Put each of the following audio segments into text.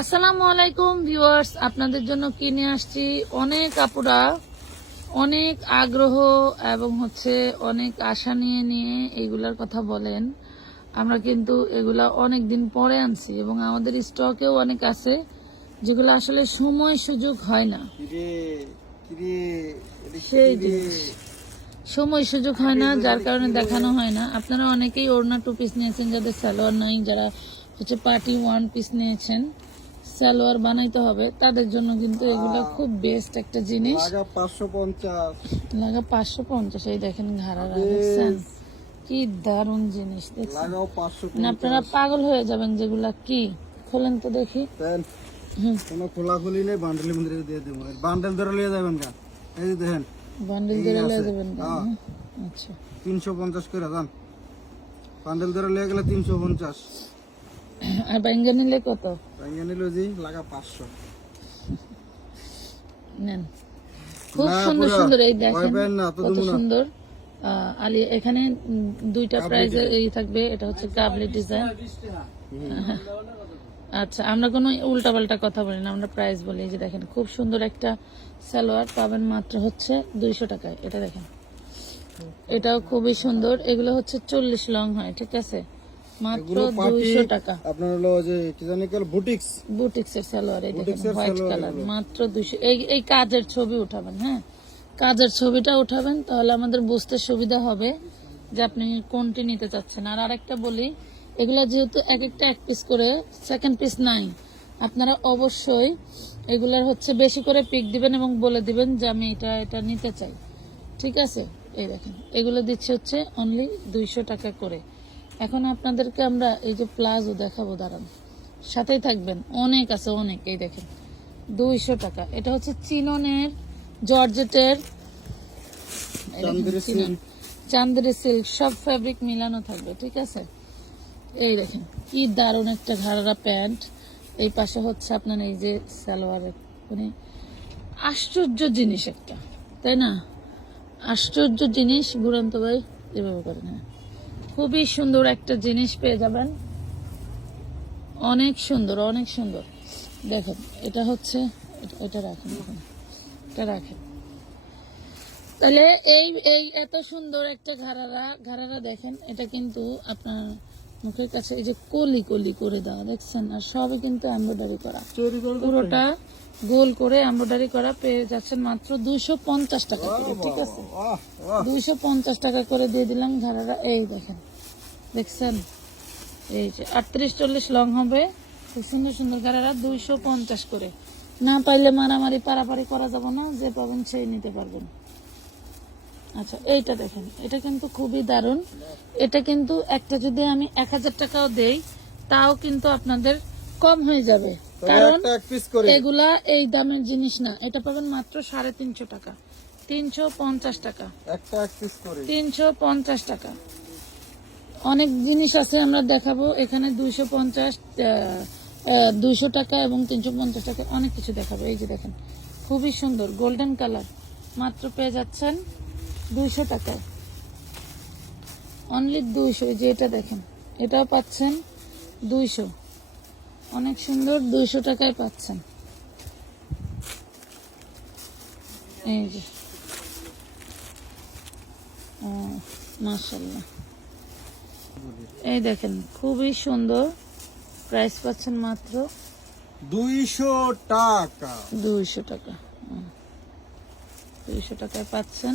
আসসালামু আলাইকুম ভিউয়ার্স আপনাদের জন্য কিনে আসছি অনেক আপুরা অনেক আগ্রহ এবং হচ্ছে অনেক আশা নিয়ে নিয়ে এগুলার কথা বলেন। আমরা কিন্তু এগুলা অনেক দিন পরে আনছি এবং আমাদের স্টকেও অনেক আছে যেগুলো আসলে সময় সুযোগ হয় না। সেই জিনিস। সময় সুযোগ হয় না যার কারণে দেখানো হয় না। আপনারা অনেকেই ওড়না টু পিস নিয়েছেন যাদের সালোয়ার নাই যারা হচ্ছে পার্টি ওয়ান পিস নিয়েছেন। সালোয়ার বানাইতে হবে। তাদের জন্য কিন্তু এগুলো খুব বেস্ট একটা জিনিস। লাগা পাঁচশো পঞ্চাশ। লাগা পাঁচশো পঞ্চাশ এই দেখেন ঘাড়া দেখছেন? কি দারুণ জিনিস দেখছেন? আপনারা পাগল হয়ে যাবেন যেগুলা কি? খোলেন তো দেখি। কোনো খোলাখুলি নেই বান্ডেল মন্দিরে দিয়ে দেবো। বান্ডেল ধরে নিয়ে যাবেন গা। এই যে দেখেন বান্ডিল এই করে লয়ে আছে। দেবেন কেন? হ্যাঁ। আচ্ছা। তিনশো পঞ্চাশ করে বান্ডেল ধরে নিয়ে গেলে তিনশো পঞ্চাশ। আর কত? নিল জি লাগা পাঁচশো। নেন। খুব সুন্দর সুন্দর এই দেখেন কত সুন্দর। আলি এখানে দুইটা প্রাইজে এই থাকবে এটা হচ্ছে কাবলি ডিজাইন। আচ্ছা আমরা কোনো উল্টাপাল্টা কথা বলি না আমরা প্রাইস বলি। এই যে দেখেন খুব সুন্দর একটা সালোয়ার পাবেন মাত্র হচ্ছে দুইশো টাকায়। এটা দেখেন এটাও খুবই সুন্দর। এগুলো হচ্ছে চল্লিশ লং হয় ঠিক আছে? মাত্র এগুলো পার্টি দুইশো টাকা। আপনার হলো যে কি জানি কাল বুটিক্স। বুটিক্সের সালোয়ার এই দেখেন হোয়াইট কালার। মাত্র দুইশো এই এই কাজের ছবি উঠাবেন হ্যাঁ? কাজের ছবিটা উঠাবেন তাহলে আমাদের বুঝতে সুবিধা হবে যে আপনি কোনটি নিতে চাচ্ছেন। আর আরেকটা বলি এগুলা যেহেতু এক একটা এক পিস করে সেকেন্ড পিস নাই। আপনারা অবশ্যই এগুলার হচ্ছে বেশি করে পিক দিবেন এবং বলে দিবেন যে আমি এটা এটা নিতে চাই। ঠিক আছে? এই দেখেন এগুলো দিচ্ছে হচ্ছে অনলি দুইশো টাকা করে। এখন আপনাদেরকে আমরা এই যে প্লাজো দেখাবো দাঁড়ান। সাথেই থাকবেন অনেক আছে অনেক এই দেখেন। দুইশো টাকা। এটা হচ্ছে চিননের জর্জেটের চান্দেরি। সিল্ক। সব ফ্যাব্রিক মিলানো থাকবে ঠিক আছে? এই দেখেন কি দারুণ একটা ঘাড়া প্যান্ট। এই পাশে হচ্ছে আপনার এই যে সালোয়ারের মানে আশ্চর্য জিনিস একটা তাই না? আশ্চর্য জিনিস গুরন্ত ভাই এভাবে করেন হ্যাঁ। খুবই সুন্দর একটা জিনিস পেয়ে যাবেন। অনেক সুন্দর অনেক সুন্দর। দেখেন, এটা হচ্ছে, এটা- রাখেন এটা রাখেন। তাহলে এই এই এত সুন্দর একটা ঘাড়ারা ঘাড়ারা দেখেন, এটা কিন্তু আপনার মুখের কাছে এই যে কলি কলি করে দেওয়া দেখছেন? আর সবই কিন্তু এমব্রয়ডারি করা। পুরোটা গোল করে এমব্রয়ডারি করা পেয়ে যাচ্ছেন মাত্র দুইশো পঞ্চাশ টাকা করে ঠিক আছে। দুইশো পঞ্চাশ টাকা করে দিয়ে দিলাম ঘাড়ারা এই দেখেন দেখছেন? এই যে আটত্রিশ চল্লিশ লং হবে খুব সুন্দর সুন্দর ঘাড়ারা দুইশো পঞ্চাশ করে। না পাইলে মারামারি পারাপারি করা যাব না যে পাবেন সেই নিতে পারবেন। আচ্ছা এইটা দেখেন এটা কিন্তু খুবই দারুণ। এটা কিন্তু একটা যদি আমি এক হাজার টাকাও দেই তাও কিন্তু আপনাদের কম হয়ে যাবে। কারণ এগুলা এই দামের জিনিস না। এটা পাবেন মাত্র সাড়ে তিনশো টাকা। তিনশো পঞ্চাশ টাকা। তিনশো পঞ্চাশ টাকা। অনেক জিনিস আছে আমরা দেখাবো। এখানে দুইশো পঞ্চাশ দুইশো টাকা এবং তিনশো পঞ্চাশ টাকা অনেক কিছু দেখাবো। এই যে দেখেন খুবই সুন্দর গোল্ডেন কালার মাত্র পেয়ে যাচ্ছেন দুইশো টাকায়। অনলি দুইশো যে এটা দেখেন এটাও পাচ্ছেন দুইশো। অনেক সুন্দর দুইশো টাকায় পাচ্ছেন। এই যে। মাশাল্লাহ এই দেখেন খুবই সুন্দর প্রাইস পাচ্ছেন মাত্র দুইশো টাকা। দুইশো টাকা। দুইশো টাকায় পাচ্ছেন।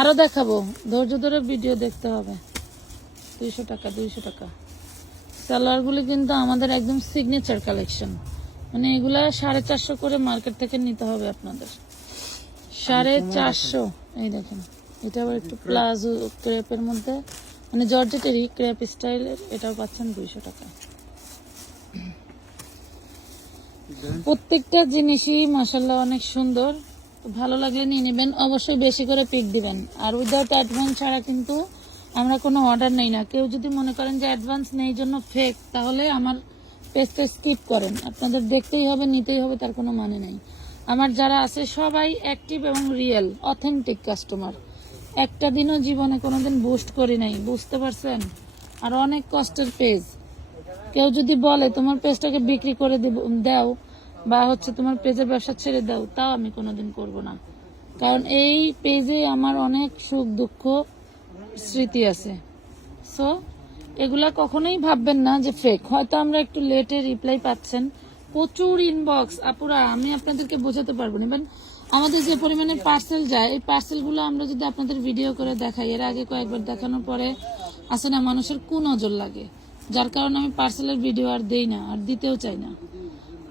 আরও দেখাবো। ধৈর্য ধরে ভিডিও দেখতে হবে। দুইশো টাকা দুইশো টাকা। সালোয়ারগুলি কিন্তু আমাদের একদম সিগনেচার কালেকশন মানে এগুলা সাড়ে চারশো করে মার্কেট থেকে নিতে হবে আপনাদের। সাড়ে চারশো। এই দেখেন এটা আবার একটু প্লাজো ক্রেপের মধ্যে। মানে জর্জেটেরই ক্রেপ স্টাইলের এটাও পাচ্ছেন দুইশো টাকা। প্রত্যেকটা জিনিসই মাসাল্লাহ অনেক সুন্দর। ভালো লাগলে নিয়ে নেবেন। অবশ্যই বেশি করে পিক দিবেন। আর উইদাউট অ্যাডভান্স ছাড়া কিন্তু আমরা কোনো অর্ডার নেই না। কেউ যদি মনে করেন যে অ্যাডভান্স নেই জন্য ফেক তাহলে আমার পেজটা স্কিপ করেন। আপনাদের দেখতেই হবে, নিতেই হবে, তার কোনো মানে নেই। আমার যারা আছে, সবাই অ্যাক্টিভ এবং রিয়েল অথেন্টিক কাস্টমার একটা দিনও জীবনে কোনোদিন বুস্ট করি নাই, বুঝতে পারছেন? আর অনেক কষ্টের পেজ কেউ যদি বলে, তোমার পেজটাকে বিক্রি করে দিব, দাও। বা হচ্ছে তোমার পেজের ব্যবসা ছেড়ে দাও, তাও আমি কোনোদিন করব না। কারণ এই পেজে আমার অনেক সুখ, দুঃখ, স্মৃতি আছে। সো এগুলা কখনোই ভাববেন না যে ফেক হয়তো আমরা একটু লেটে রিপ্লাই পাচ্ছেন। প্রচুর ইনবক্স আপুরা, আমি আপনাদেরকে বোঝাতে পারব না। Even আমাদের যে পরিমাণে পার্সেল যায়, এই পার্সেলগুলো আমরা যদি আপনাদের ভিডিও করে দেখাই, এর আগে কয়েকবার দেখানোর পরে আসে না, মানুষের কোন নজর লাগে। যার কারণে আমি পার্সেলের ভিডিও আর দেই না, আর দিতেও চাই না।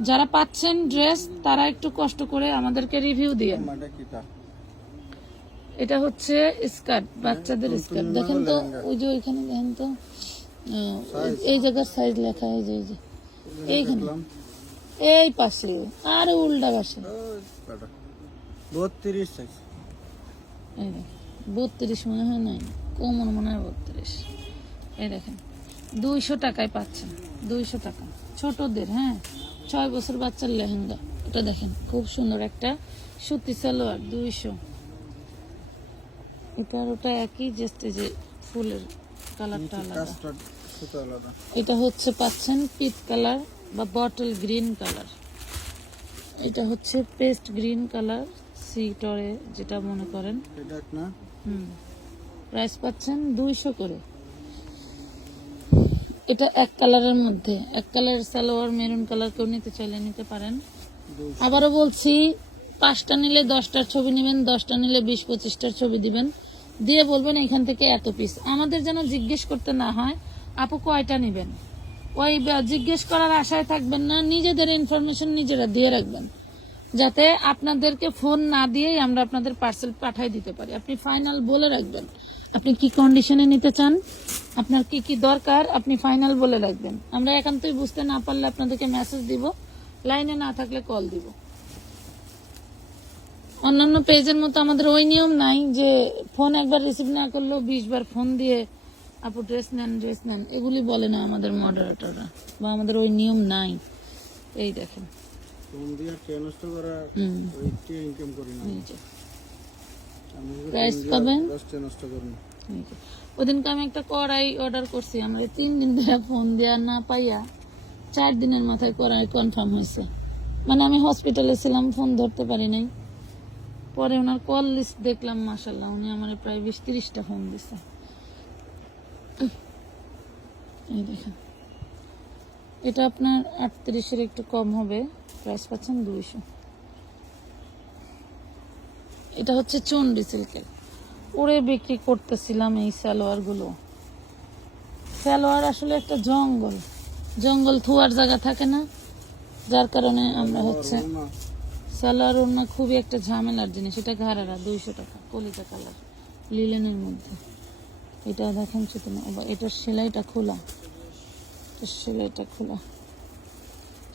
যারা পাচ্ছেন ড্রেস তারা একটু কষ্ট করে আমাদেরকে রিভিউ দিয়ে। এটা হচ্ছে স্কার্ট বাচ্চাদের স্কার্ট দেখেন তো ওই যে ওইখানে দেখেন তো এই জায়গার সাইজ লেখা এই যে এই যে। এইখানে। এই পাশে আর উল্টা পাশে। বত্রিশ সাইজ বত্রিশ মনে হয় নাই কম মনে হয় বত্রিশ। এই দেখেন দুইশো টাকায় পাচ্ছেন দুইশো টাকা। ছোটদের হ্যাঁ। ছয় বছর বাচ্চার লেহেঙ্গা। এটা দেখেন খুব সুন্দর একটা সুতি সালোয়ার দুইশো। এটা ওটা একই জাস্ট যে ফুলের কালারটা আলাদা। এটা হচ্ছে পাচ্ছেন পিট কালার বা বটল গ্রিন কালার। এটা হচ্ছে পেস্ট গ্রিন কালার সিটরে যেটা মনে করেন। না হুম। প্রাইস পাচ্ছেন দুইশো করে। এটা এক কালারের মধ্যে। এক কালার সালোয়ার, মেরুন কালার কেউ নিতে চাইলে নিতে পারেন। আবারও বলছি, পাঁচটা নিলে দশটার ছবি নেবেন, দশটা নিলে বিশ পঁচিশটার ছবি দিবেন। দিয়ে বলবেন এখান থেকে এত পিস আমাদের যেন জিজ্ঞেস করতে না হয়, আপু কয়টা নেবেন? ওই জিজ্ঞেস করার আশায় থাকবেন না, নিজেদের ইনফরমেশন নিজেরা দিয়ে রাখবেন। যাতে আপনাদেরকে ফোন না দিয়েই আমরা আপনাদের পার্সেল পাঠাই দিতে পারি। আপনি ফাইনাল বলে রাখবেন। আপনি কি কন্ডিশনে নিতে চান? আপনার কি কি দরকার? আপনি ফাইনাল বলে রাখবেন। আমরা একান্তই বুঝতে না পারলে আপনাদেরকে মেসেজ দিব লাইনে না থাকলে কল দিব। অন্যান্য পেজের মতো আমাদের ওই নিয়ম নাই যে ফোন একবার রিসিভ না করলেও বিশ বার ফোন দিয়ে আপু ড্রেস নেন ড্রেস নেন এগুলি বলে না আমাদের মডারেটররা বা আমাদের ওই নিয়ম নাই। এই দেখেন। ফোন দিয়ে করা ওইটি ইনকাম করি না। দিয়ে পাবেন? ওদিনকে আমি একটা কড়াই অর্ডার করছি আমরা তিন দিন ধরে ফোন দেওয়া না পাইয়া চার দিনের মাথায় কড়াই কনফার্ম হয়েছে। মানে আমি হসপিটালে ছিলাম ফোন ধরতে পারি নাই। পরে ওনার কল লিস্ট দেখলাম মাসাল্লাহ উনি আমার প্রায় বিশ তিরিশটা ফোন দিছে। এই দেখেন। এটা আপনার আটত্রিশের একটু কম হবে প্রাইস পাচ্ছেন দুইশো। এটা হচ্ছে চন্ডি সিল্কের। ওরে বিক্রি করতেছিলাম এই সালোয়ারগুলো সালোয়ার আসলে একটা জঙ্গল। জঙ্গল থুয়ার জায়গা থাকে না, যার কারণে আমরা হচ্ছে সালোয়ার ওড়না খুবই একটা ঝামেলার জিনিস। এটা ঘাড়ারা, দুইশো টাকা কলিতা কালার, লিলেনের মধ্যে। এটা দেখেন ছোট এটার সেলাইটা খোলা। সেলাইটা খোলা।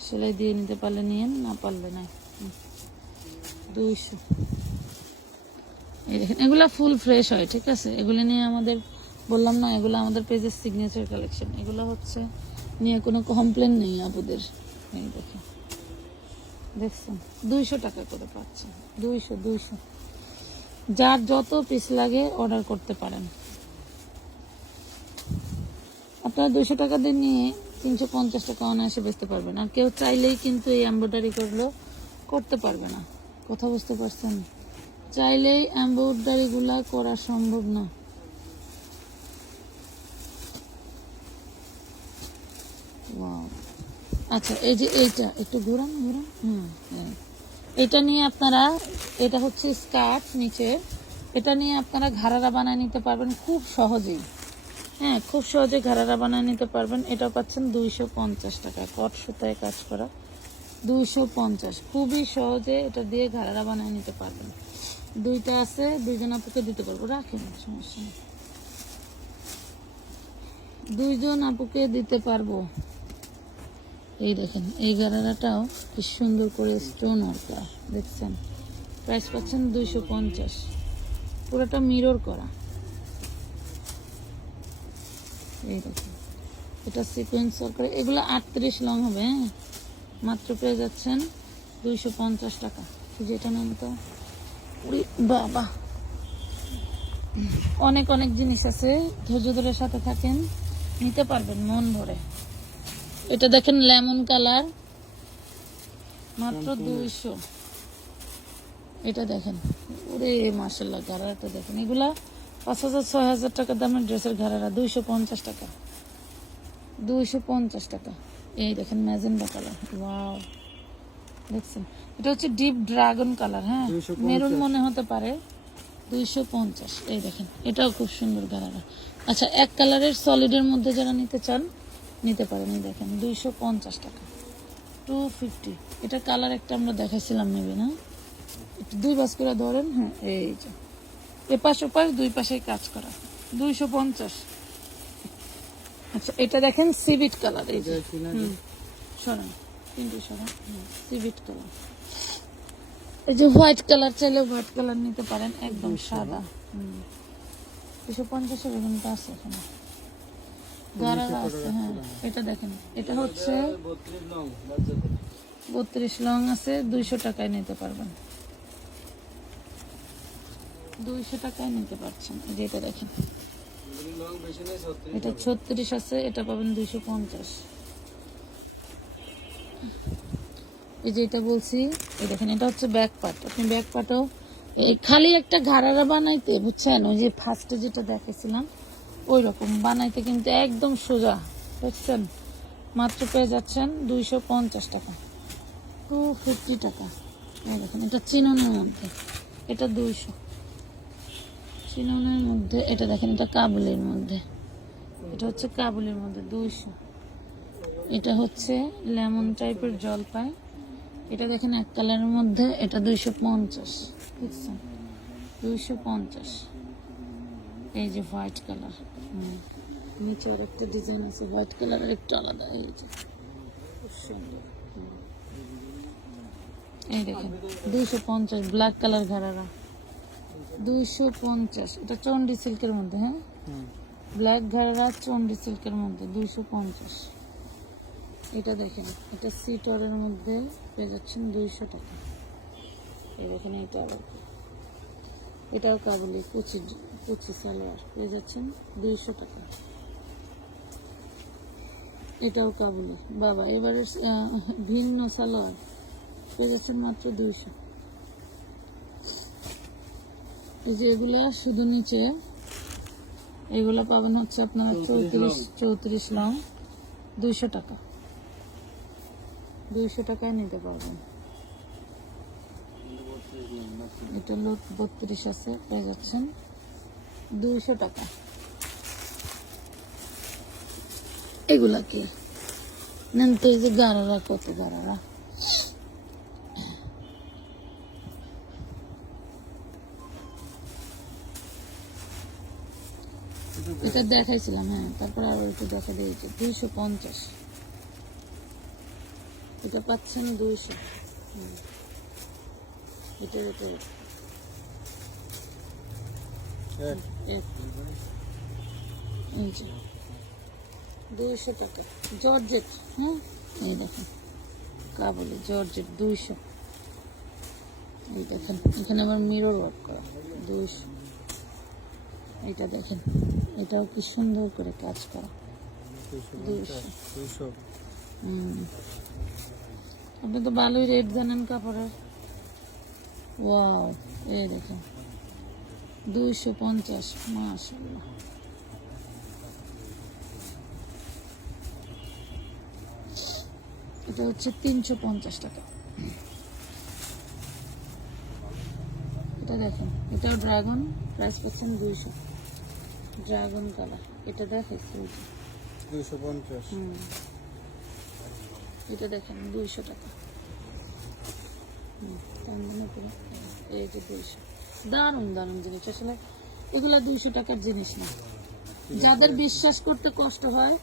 সেলাই দিয়ে নিতে পারলে নিয়েন, না পারলে নাই। দুইশো। এই দেখেন, এগুলা ফুল ফ্রেশ হয়, ঠিক আছে? এগুলো নিয়ে আমাদের, বললাম না, এগুলো আমাদের পেজের সিগনেচার কালেকশন এগুলো হচ্ছে নিয়ে কোনো কমপ্লেন নেই আপুদের। এই দেখেন। দেখছেন? দুইশো টাকা করে পাচ্ছেন। দুইশো দুইশো। যার যত পিস লাগে অর্ডার করতে পারেন। আপনারা দুইশো টাকা দিয়ে নিয়ে তিনশো পঞ্চাশ টাকা অনায়াসে বেচতে পারবেন। আর কেউ চাইলেই কিন্তু এই এম্ব্রয়ডারি করলেও করতে পারবে না। কথা বুঝতে পারছেন? চাইলেই এম্ব্রয়ডারি গুলা করা সম্ভব না. আচ্ছা এই যে এইটা, একটু ঘুরান ঘুরান। হ্যাঁ। এটা নিয়ে আপনারা, এটা হচ্ছে স্কার্ট নিচে। এটা নিয়ে আপনারা ঘাড়ারা বানায় নিতে পারবেন খুব সহজেই। হ্যাঁ খুব সহজে ঘাড়ারা বানায় নিতে পারবেন। এটা পাচ্ছেন দুইশো পঞ্চাশ টাকা, কট সুতায় কাজ করা। দুইশো পঞ্চাশ, খুবই সহজে এটা দিয়ে ঘাড়ারা বানায় নিতে পারবেন। দুইটা আছে, দুইজন আপুকে দিতে পারব। রাখেন, সমস্যা দুইজন আপুকে দিতে পারব। এই দেখেন, এই গারারাটাও কি সুন্দর করে স্টোন ওয়ার্ক দেখছেন? প্রাইস পাচ্ছেন দুইশো পঞ্চাশ। পুরোটা মিরর করা। এই দেখেন, এটা সিকোয়েন্স করে এগুলো আটত্রিশ লং হবে হ্যাঁ? মাত্র পেয়ে যাচ্ছেন দুইশো পঞ্চাশ টাকা। যেটা নাম তো। বাবা। অনেক অনেক জিনিস আছে ধৈর্য ধরে সাথে থাকেন নিতে পারবেন মন ভরে। এটা দেখেন লেমন কালার মাত্র দুইশো। এটা দেখেন ওরে মাসাল্লাহ ঘাড়াটা দেখেন। এগুলা পাঁচ হাজার ছয় হাজার টাকা দামের ড্রেসের ঘাড়ারা দুইশো পঞ্চাশ টাকা। দুইশো পঞ্চাশ টাকা। এই দেখেন ম্যাজেন্ডা কালার ওয়াও। দেখছেন? এটা হচ্ছে ডিপ ড্রাগন কালার হ্যাঁ? 250 মেরুন মনে হতে পারে। দুইশো পঞ্চাশ এই দেখেন এটাও খুব সুন্দর গারারা আচ্ছা এক কালারের সলিডের মধ্যে যারা নিতে চান নিতে পারেন এই দেখেন দুইশো পঞ্চাশ টাকা। টু ফিফটি এটা কালার একটা আমরা দেখাইছিলাম নেবে না? একটু দুই বাস করে ধরেন হ্যাঁ এই যে। এ পাশ ও পাশ দুই পাশে কাজ করা। দুইশো পঞ্চাশ। আচ্ছা এটা দেখেন সিভিট কালার এই যে। হুম সরান। সিভিট কালার এই যে হোয়াইট কালার চাইলে হোয়াইট কালার নিতে পারেন একদম সাদা। দুশো পঞ্চাশের আছে এখানে। আছে হ্যাঁ এটা দেখেন এটা হচ্ছে বত্রিশ লং আছে দুইশো টাকায় নিতে পারবেন। দুইশো টাকায় নিতে পারছেন এই যে এটা দেখেন। এটা ছত্রিশ আছে এটা পাবেন দুইশো পঞ্চাশ। এই যে এটা বলছি, এই দেখেন, এটা হচ্ছে ব্যাক পার্ট আপনি ব্যাক পার্টও এই খালি একটা ঘাড়ারা বানাইতে, বুঝছেন? ওই যে ফার্স্টে যেটা দেখেছিলাম, ওই রকম বানাইতে কিন্তু একদম সোজা বুঝছেন মাত্র পেয়ে যাচ্ছেন দুইশো পঞ্চাশ টাকা। টু ফিফটি টাকা। এই দেখেন, এটা চিননের মধ্যে, এটা দুইশো। চিননের মধ্যে, এটা দেখেন, এটা কাবুলের মধ্যে। এটা হচ্ছে কাবুলের মধ্যে, দুইশো। এটা হচ্ছে লেমন টাইপের জলপাই। এটা দেখেন এক কালারের মধ্যে এটা দুইশো পঞ্চাশ বুঝছেন? দুইশো পঞ্চাশ। এই যে হোয়াইট কালার। নিচে আর একটা ডিজাইন আছে হোয়াইট কালারের একটু আলাদা এই যে। খুব সুন্দর। এই দেখেন দুইশো পঞ্চাশ ব্ল্যাক কালার ঘাড়ারা। দুইশো পঞ্চাশ এটা চন্ডি সিল্কের মধ্যে হ্যাঁ? ব্ল্যাক ঘাড়া চন্ডি সিল্কের মধ্যে দুইশো পঞ্চাশ। এটা দেখেন এটা সিটরের মধ্যে পেয়ে যাচ্ছেন দুইশো টাকা। এই দেখেন এটা আবার এটাও কাবুলি কুচি কুচি সালোয়ার পেয়ে যাচ্ছেন দুইশো টাকা। এটাও কাবুলি। বাবা এবারে ভিন্ন সালোয়ার পেয়ে যাচ্ছেন মাত্র দুইশো। এই যে এগুলা শুধু নিচে এগুলা পাবেন হচ্ছে আপনারা চৌত্রিশ চৌত্রিশ লং দুইশো টাকা। দুইশো টাকায় নিতে পারবেন। এটা লোক বত্রিশ আছে, পেয়ে যাচ্ছেন দুইশো টাকা। এগুলা কি? নেন তো যে গাড়ারা কত গাড়ারা এটা দেখাইছিলাম হ্যাঁ তারপর আরও একটু দেখা দিয়েছে দুইশো পঞ্চাশ। এটা পাচ্ছেন দুইশো। এটা যে। দুইশো টাকা। জর্জেট হ্যাঁ এই দেখেন। কাবুলি জর্জেট দুইশো। এই দেখেন এখানে আবার মিরর ওয়ার্ক করা। দুইশো। এটা দেখেন এটাও কি সুন্দর করে কাজ করা। দুইশো। দুইশো। হুম। আপনি তো ভালোই রেট জানেন কাপড়ের। ওয়াও এই দেখেন। দুইশো পঞ্চাশ মাশাল্লাহ এটা হচ্ছে তিনশো পঞ্চাশ টাকা। এটা দেখেন এটাও ড্রাগন প্রাইস পাচ্ছেন দুইশো। ড্রাগন কালার এটা ওই দুইশো পঞ্চাশ। হুম। এটা দেখেন দুইশো টাকা। মানে এই যে দুইশো। দারুণ দারুণ জিনিস। আসলে এগুলা দুইশো টাকার জিনিস না। যাদের বিশ্বাস করতে কষ্ট হয়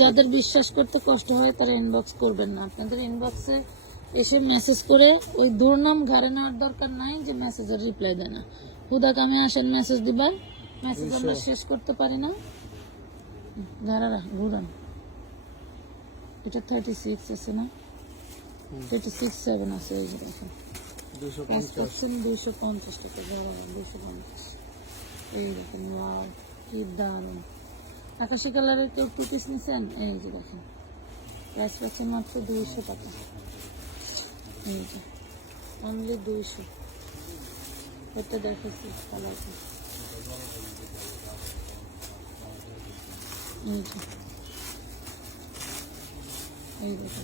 যাদের বিশ্বাস করতে কষ্ট হয় তারা ইনবক্স করবেন না। আপনাদের ইনবক্সে এসে মেসেজ করে ওই দুর্নাম ঘাড়ে নেওয়ার দরকার নাই যে মেসেজের রিপ্লাই দেয় না। হুদা কামে আসেন মেসেজ দিবার মেসেজ আমরা শেষ করতে পারি না। দাঁড়ারা ঘুরান। এটা থার্টি সিক্স আছে না? থার্টি সিক্স সেভেন আছে এই যে দেখেন দুইশো পঞ্চাশ। টাকা দুইশো পঞ্চাশ। এই দেখেন ওয়াও কি দারুণ। আকাশি কালারের কেউ টু পিস নিছেন? এই যে দেখেন প্রাইস পাচ্ছেন মাত্র দুইশো টাকা। এই যে অনলি দুইশো। এটা দেখেছি কালারটা এই যে এই দেখো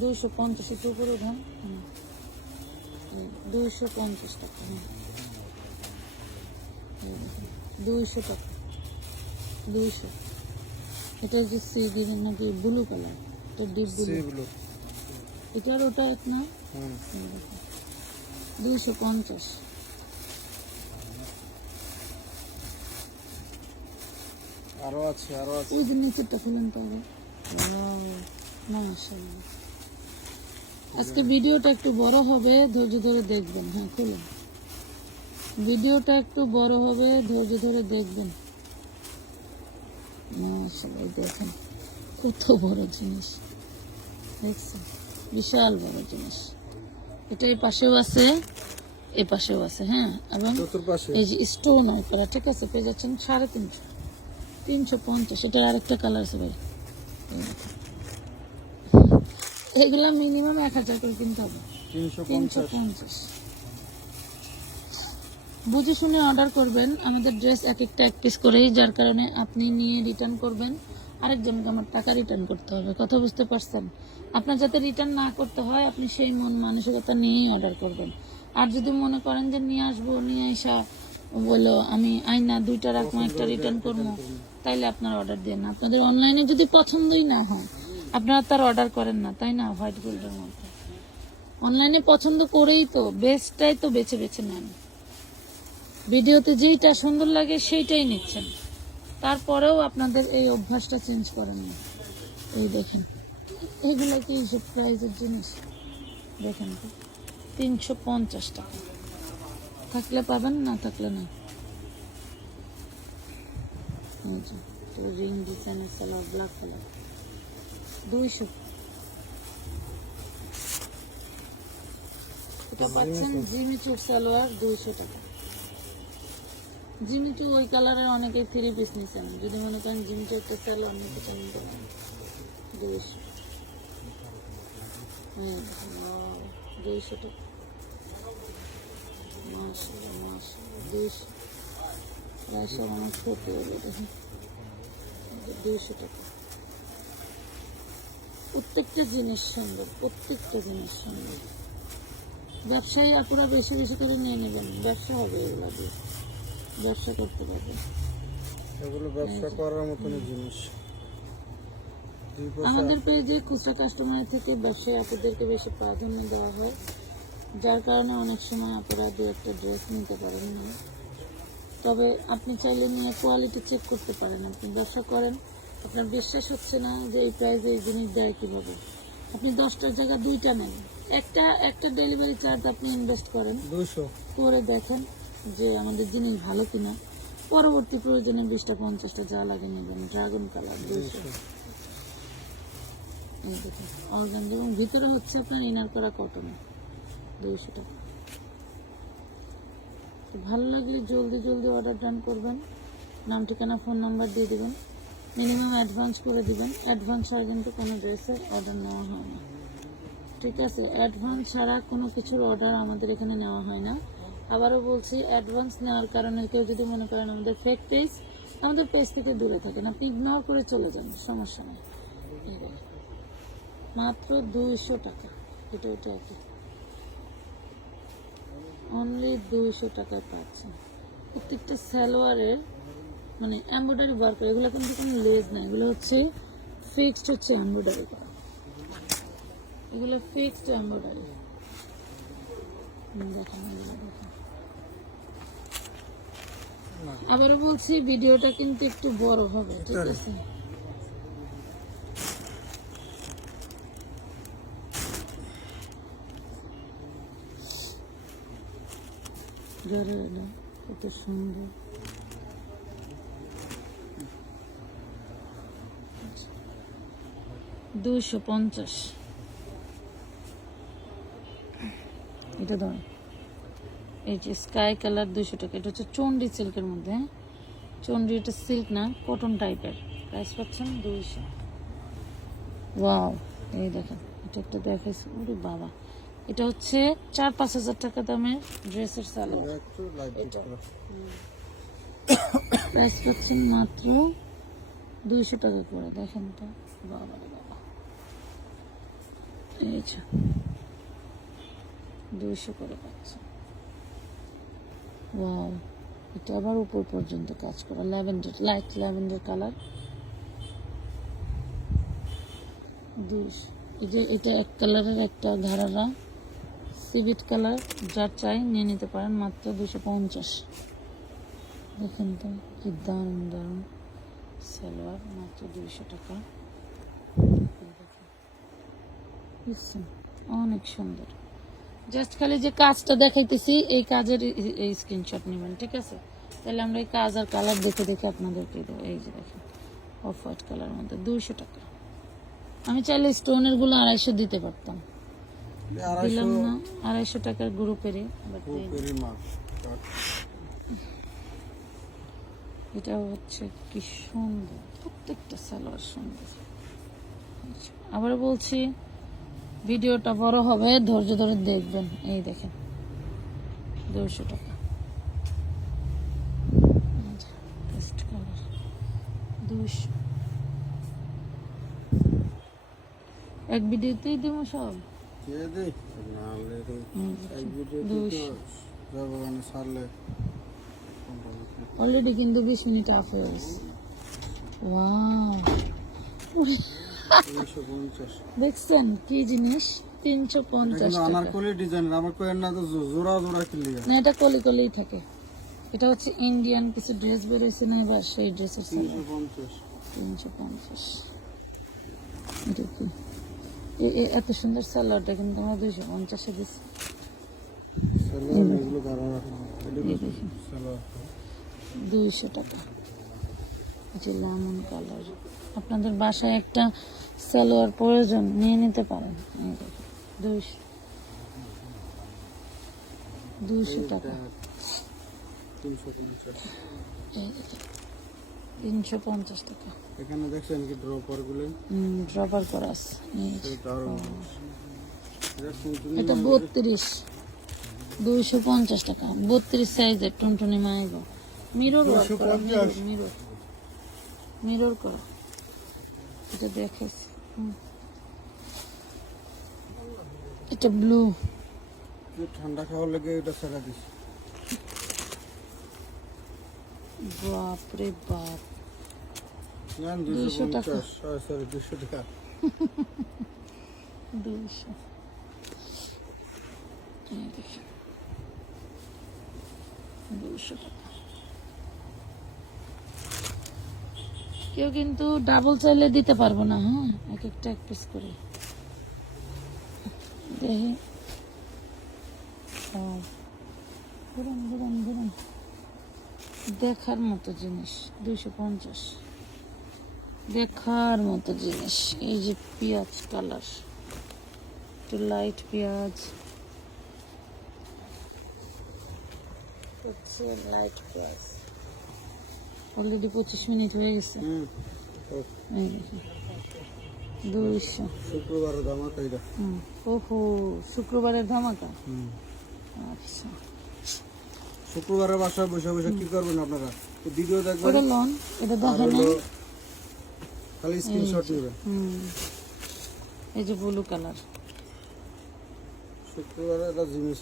দুইশো পঞ্চাশ একটু উপরে উঠান। দুইশো পঞ্চাশ টাকা। দুইশো টাকা দুইশো। এটা যে সি দিবেন নাকি ব্লু কালার। এটা ডিপ ব্লু। এটার ওটা এক না? দুইশো পঞ্চাশ। আরও আছে আরও আছে। ওই যে নিচেরটা খুলেন তো আবার মাশাআল্লাহ। আজকে ভিডিওটা একটু বড় হবে ধৈর্য ধরে দেখবেন। হ্যাঁ খুলেন। ভিডিওটা একটু বড় হবে ধৈর্য ধরে দেখবেন। মাশাআল্লাহ দেখেন কত বড় জিনিস। দেখছেন? বিশাল বড় জিনিস। এটা এই পাশেও আছে এ পাশেও আছে হ্যাঁ? এবং এই যে স্টোন করা ঠিক আছে? পেয়ে যাচ্ছেন সাড়ে তিনশো তিনশো পঞ্চাশ। এটার আরেকটা কালার আছে ভাই। এগুলা মিনিমাম এক হাজার করে কিনতে হবে। তিনশো পঞ্চাশ। বুঝে শুনে অর্ডার করবেন। আমাদের ড্রেস এক একটা এক পিস করেই যার কারণে আপনি নিয়ে রিটার্ন করবেন। আরেকজনকে আমার টাকা রিটার্ন করতে হবে। কথা বুঝতে পারছেন? আপনার যাতে রিটার্ন না করতে হয় আপনি সেই মন মানসিকতা নিয়েই অর্ডার করবেন। আর যদি মনে করেন যে নিয়ে আসব নিয়ে আসা বলো আমি আইনা দুইটা রাখব একটা রিটার্ন করব তাইলে আপনার অর্ডার দেন। আপনাদের অনলাইনে যদি পছন্দই না হয় আপনারা তার অর্ডার করেন না, তাই না? হোয়াইট গোল্ডের মধ্যে। অনলাইনে পছন্দ করেই তো বেস্টটাই তো বেছে বেছে নেন। ভিডিওতে যেইটা সুন্দর লাগে, সেইটাই নিচ্ছেন। তারপরেও আপনাদের এই অভ্যাসটা চেঞ্জ করেন না। এই দেখেন, এগুলা কি এইসব প্রাইজের জিনিস? দেখেন তো, তিনশো পঞ্চাশ টাকা। থাকলে পাবেন, না থাকলে না? রিং ডিজাইনের সালোয়ার ব্ল্যাক কালার দুইশো। এটা পাচ্ছেন জিমিচুর সালোয়ার দুইশো টাকা। জিমিচু ওই কালারের অনেকে থ্রি পিস নিছেন যদি মনে করেন জিমিচু একটা সালোয়ার নিতে চান দুইশো। হ্যাঁ দুইশো টাকা। মাশাআল্লাহ, মাশাআল্লাহ, দুইশো। প্রায় সব আমার ক্ষতি হলো দেখুন দুইশো টাকা। প্রত্যেকটা জিনিস সুন্দর প্রত্যেকটা জিনিস সুন্দর। ব্যবসায়ী আপুরা বেশি বেশি করে নিয়ে নেবেন ব্যবসা হবে এগুলো দিয়ে। ব্যবসা করতে পারবেন এগুলো ব্যবসা করার মতনই জিনিস। আমাদের পেজে খুচরা কাস্টমার থেকে ব্যবসায়ী আপুদেরকে বেশি প্রাধান্য দেওয়া হয়। যার কারণে অনেক সময় আপনারা দু একটা ড্রেস নিতে পারেন না। তবে আপনি চাইলে নিয়ে কোয়ালিটি চেক করতে পারেন। আপনি ব্যবসা করেন আপনার বিশ্বাস হচ্ছে না যে এই প্রাইসে এই জিনিস দেয় কীভাবে? আপনি দশটার জায়গা দুইটা নেন। একটা একটা ডেলিভারি চার্জ আপনি ইনভেস্ট করেন। দুশো করে দেখেন যে আমাদের জিনিস ভালো কিনা। পরবর্তী প্রয়োজনে বিশটা পঞ্চাশটা যা লাগে নেবেন। ড্রাগন কালার দুইশো। অর্গানজা এবং ভিতরে হচ্ছে আপনার ইনার করা কটন দুইশো টাকা। ভালো লাগলে জলদি জলদি অর্ডার ডান করবেন। নাম ঠিকানা ফোন নাম্বার দিয়ে দিবেন। মিনিমাম অ্যাডভান্স করে দিবেন। অ্যাডভান্স ছাড়া কিন্তু কোনো ড্রেসের অর্ডার নেওয়া হয় না। ঠিক আছে? অ্যাডভান্স ছাড়া কোনো কিছুর অর্ডার আমাদের এখানে নেওয়া হয় না। আবারও বলছি অ্যাডভান্স নেওয়ার কারণে কেউ যদি মনে করেন আমাদের ফেক পেজ আমাদের পেজ থেকে দূরে থাকেন। আপনি ইগনোর করে চলে যান, সমস্যা নেই। মাত্র দুইশো টাকা। এটা ওটা একই। অনলি দুইশো টাকায় পাচ্ছেন। প্রত্যেকটা সালোয়ারের মানে এমব্রয়ডারি ওয়ার্ক এগুলো কিন্তু কোনো লেজ না এগুলো হচ্ছে ফিক্সড হচ্ছে এমব্রয়ডারি করা। এগুলো ফিক্সড এমব্রয়ডারি দেখেন আবারও বলছি ভিডিওটা কিন্তু একটু বড় হবে ঠিক আছে? এলো কত সুন্দর। দুইশো পঞ্চাশ। এটা ধর। এই যে স্কাই কালার দুইশো টাকা। এটা হচ্ছে চন্ডি সিল্কের মধ্যে হ্যাঁ? চন্ডি এটা সিল্ক না কটন টাইপের। প্রাইস পাচ্ছেন দুইশো। ওয়াও এই দেখেন এটা একটা দেখাইছি। ওরে বাবা। এটা হচ্ছে চার পাঁচ হাজার টাকা দামের ড্রেসের কালার প্রাইস পাচ্ছেন মাত্র দুইশো টাকা করে। দেখেন তো বাবা। এই যে দুইশো করে পাচ্ছেন ওয়াও এটা আবার উপর পর্যন্ত কাজ করা। ল্যাভেন্ডার লাইট ল্যাভেন্ডার কালার দুইশো। এই যে এটা এক কালারের একটা ঘাড়ারা সিভিট কালার যার চাই নিয়ে নিতে পারেন, মাত্র দুশো পঞ্চাশ। দেখেন তো, কি দারুণ দারুণ। সালোয়ার মাত্র দুইশো টাকা এই দেখেন। বুঝছেন? অনেক সুন্দর। জাস্ট খালি যে কাজটা দেখাইতেছি এই কাজের এই- স্ক্রিনশট নেবেন ঠিক আছে? তাহলে আমরা এই কাজ আর কালার দেখে দেখে আপনাদেরকে দেবো। এই যে দেখেন অফ হোয়াইট কালার মধ্যে দুইশো টাকা। আমি চাইলে স্টোনেরগুলো আড়াইশো দিতে পারতাম। দিলাম না আড়াইশো টাকার গ্রুপেরই এটা হচ্ছে কি সুন্দর প্রত্যেকটা সালোয়ার সুন্দর। আবার বলছি ভিডিওটা বড় হবে ধৈর্য ধরে দেখবেন। এই দেখেন দুশো টাকা। দুশো এক ভিডিওতেই দেবো সব? অলরেডি কিন্তু বিশ মিনিট অফ হয়ে গেছে। পঞ্চাশ দেখছেন কি জিনিস? তিনশো পঞ্চাশ টাকা। আনারকলি ডিজাইন আমার কোয়েন না তো জোড়া জোড়া কিনলি। না এটা কলি কলিই থাকে। এটা হচ্ছে ইন্ডিয়ান কিছু ড্রেস বেরোয়েছে না এবার সেই ড্রেসের তিনশো পঞ্চাশ। তিনশো পঞ্চাশ। এটা কি? এত সুন্দর সালোয়ারটা কিন্তু আমরা দুইশো পঞ্চাশে দিচ্ছি দুইশো টাকা। যে লামন কালার আপনাদের বাসায় একটা সালোয়ার প্রয়োজন নিয়ে নিতে পারেন। দুইশো দুইশো টাকা। তিনশো পঞ্চাশ। টাকা। এখানে দেখছেন কি ড্রপারগুলো? ড্রপার করা আছে। এটা বত্রিশ। দুইশো পঞ্চাশ টাকা। বত্রিশ সাইজের টুনটুনি মিরর ওয়ার্ক মিরর মিরর করা। এটা দেখেছি এটা ব্লু ঠান্ডা খাওয়ার লেগে এটা ছেড়া দিস। বাপ। রে বাপ দুইশো দুশো টাকা। সরি দুশো টাকা। এই দেখেন। টাকা। কেউ কিন্তু ডাবল চাইলে দিতে পারব না হ্যাঁ? এক একটা এক পিস করে। দেখি। ঘুরুন ঘুরুন ঘুরুন। দেখার মতো জিনিস, দুইশো পঞ্চাশ। দেখার মতো জিনিস, এই যে পেঁয়াজ কালার। একটু লাইট পেঁয়াজ। হচ্ছে লাইট পেঁয়াজ। অলরেডি পঁচিশ মিনিট হয়ে গেছে। দুইশো। শুক্রবারের ওহো ধামাকা? হুম। আচ্ছা। শুক্রবারের বসে বসে কি করবেন আপনারা? এই ভিডিও দেখবেন। ওটা লন এটা আর দেখা হলো নেই খালি স্ক্রিনশট নেবেন এই যে ব্লু কালার শুক্রবারে এটা জিনিস।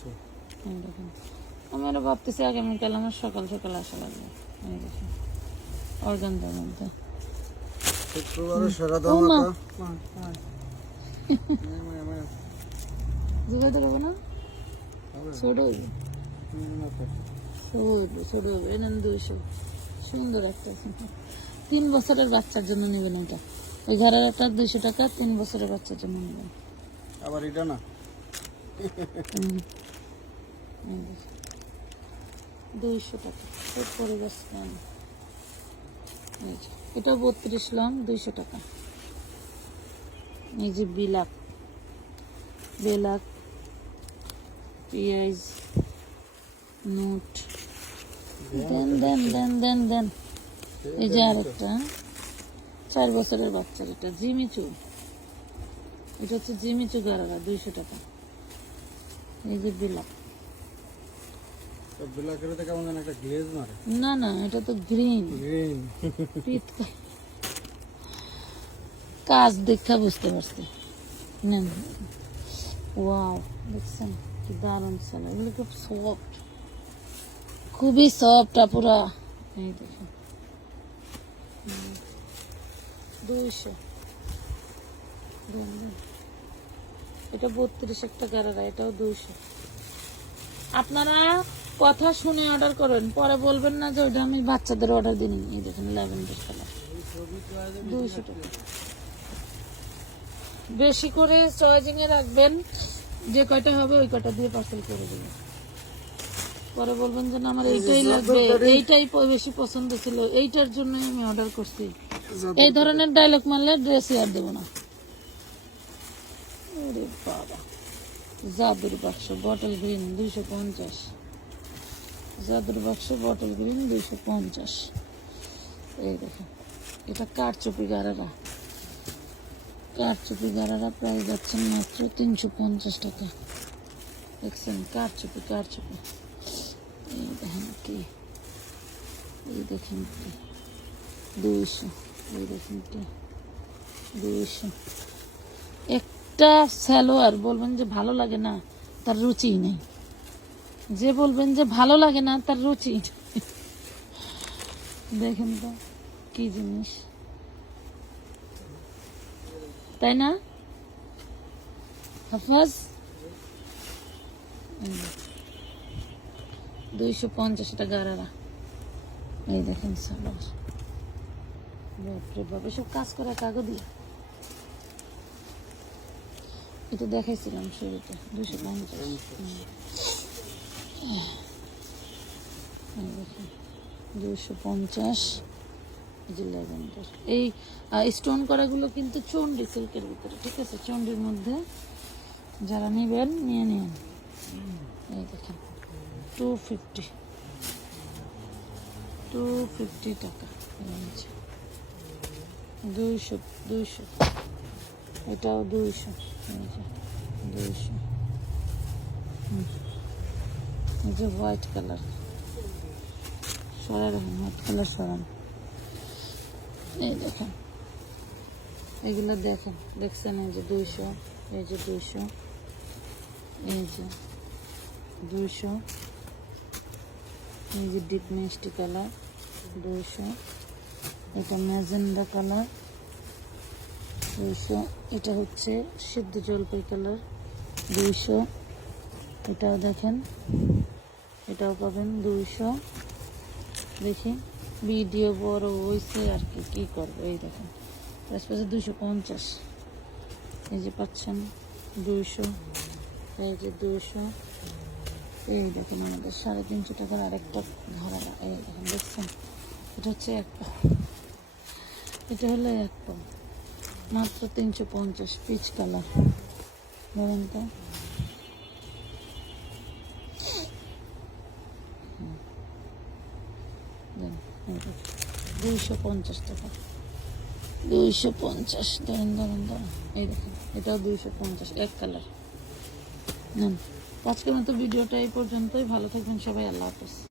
আমি আরও ভাবতেছি আগামীকাল আমার সকাল সকাল আসা লাগবে। এই দেখুন। অর্গানটার মধ্যে। না? ছোট ছোট দুইশো। সুন্দর একটা তিন বছরের বাচ্চার জন্য নেবেন ওটা ওই ঘরের একটা দুইশো টাকা তিন বছরের বাচ্চার জন্য নেবেন। আবার এটা না। দুইশো টাকা। পরে গেছে এটা বত্রিশ লং, দুইশো টাকা। এই যে বিলাক বেলাক পেঁয়াজ, নোট, দেন দেন দেন দেন দেন। এই যে আরেকটা, চার বছরের বাচ্চার এটা জিমিচু। এটা হচ্ছে জিমিচু গারারা, দুইশো টাকা। এই যে বিলাপ। ব্ল্যাকের কেমন যেন একটা গ্লেজ মারে না না এটা তো গ্রিন গ্রিন পিত কাজ দেখা বুঝতে পারছি নেন ওয়াও দেখছেন কি দারুণ সালা এগুলো খুব সফট খুবই সফট পুরা এই দেখুন হুম। দুইশো দেন, দেন। এটা বত্রিশ একটা গারারা এটাও দুইশো আপনারা কথা শুনে অর্ডার করবেন পরে বলবেন না যে ওইটা আমি বাচ্চাদের অর্ডার দিই এই দেখুন ল্যাভেন্ডার কালার দুইশো টাকা। বেশি করে চয়েজিং এ রাখবেন যে কয়টা হবে ওই কয়টা দিয়ে পার্সেল করে দেবেন। পরে বলবেন যে আমার এইটাই লাগবে এইটাই বেশি পছন্দ ছিল এইটার জন্যই আমি অর্ডার করছি। এই ধরনের ডায়লগ মারলে ড্রেস আর দেবো না। বাবা জাদুর বাক্স বটল গ্রিন দুইশো পঞ্চাশ। জাদুর বাক্স বটল গ্রিন দুইশো পঞ্চাশ। এই দেখুন, এটা কারচুপি গারারা। কারচুপি গারারা প্রায় যাচ্ছেন মাত্র তিনশো পঞ্চাশ টাকা। দেখছেন, কারচুপি কারচুপি। এই দেখেন কি, এই দেখেন কি, দুইশো, এই দেখেন কি, দুইশো। একটা স্যালোয়ার বলবেন যে ভালো লাগে না, তার রুচিই নেই। যে বলবেন যে ভালো লাগে না, তার রুচি। দেখেন তো, কি জিনিস। তাই না? হাফাজ? দুইশো পঞ্চাশ টাকা এই দেখেন সালোয়ার। বাপরে বাপ কাজ করা কাগজ এটা দেখাইছিলাম শুরুতে দুশো পঞ্চাশ। দুশো পঞ্চাশ যে ল্যাভেন্ডার। এই স্টোন করাগুলো কিন্তু চন্ডি সিল্কের ভিতরে, ঠিক আছে? চন্ডির মধ্যে যারা নেবেন, নিয়ে নিন। এই দেখেন টু ফিফটি টু ফিফটি টাকা। দুইশো দুইশো। এটাও দুইশো। দুইশো। এই যে হোয়াইট কালার সরাই রাখুন কালার সরান। এই দেখেন, এগুলো দেখেন, দেখছেন এই যে দুইশো, এই যে দুইশো, এই যে দুইশো, এই যে ডিপ মিষ্টি কালার দুইশো, এটা ম্যাজেন্ডা কালার দুইশো, এটা হচ্ছে সিদ্ধ জলপাই কালার দুইশো, এটাও দেখেন, এটাও পাবেন দুইশো। দেখি। ভিডিও বড় হয়েছে আর কি কি করব? এই দেখেন, আশপাশে দুশো পঞ্চাশ। এই যে পাচ্ছেন দুইশো, এই যে দুইশো। এই দেখেন আমাদের সাড়ে তিনশো টাকার আরেকটা ধরা এই দেখেন, দেখছেন? এটা হচ্ছে এক পা। এটা হলো এক পা। মাত্র তিনশো পঞ্চাশ পিচ কালার। বলেন তো। দুইশো পঞ্চাশ টাকা। দুইশো পঞ্চাশ ধরেন ধরেন ধরেন এই দেখেন, এটাও দুইশো পঞ্চাশ, এক কালার। আজকের মতো ভিডিওটা এই পর্যন্তই। ভালো থাকবেন সবাই, আল্লাহ হাফেজ।